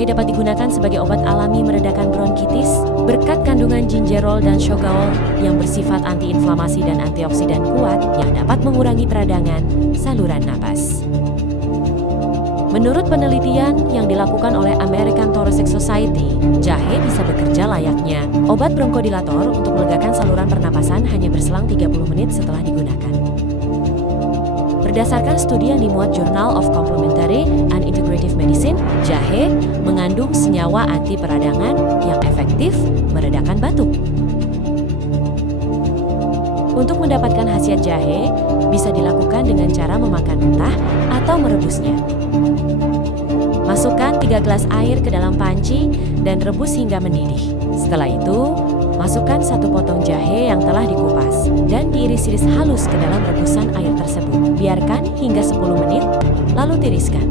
Jahe dapat digunakan sebagai obat alami meredakan bronkitis berkat kandungan gingerol dan shogaol yang bersifat antiinflamasi dan antioksidan kuat yang dapat mengurangi peradangan saluran napas. Menurut penelitian yang dilakukan oleh American Thoracic Society, jahe bisa bekerja layaknya obat bronkodilator untuk melegakan saluran pernapasan hanya berselang 30 menit setelah digunakan. Berdasarkan studi yang dimuat Journal of Complementary and Integrative Medicine, jahe mengandung senyawa anti peradangan yang efektif meredakan batuk. Untuk mendapatkan khasiat jahe, bisa dilakukan dengan cara memakan mentah atau merebusnya. Masukkan 3 gelas air ke dalam panci dan rebus hingga mendidih. Setelah itu, masukkan 1 potong jahe yang telah dikupas dan diiris-iris halus ke dalam rebusan air tersebut. Biarkan hingga 10 menit, lalu tiriskan.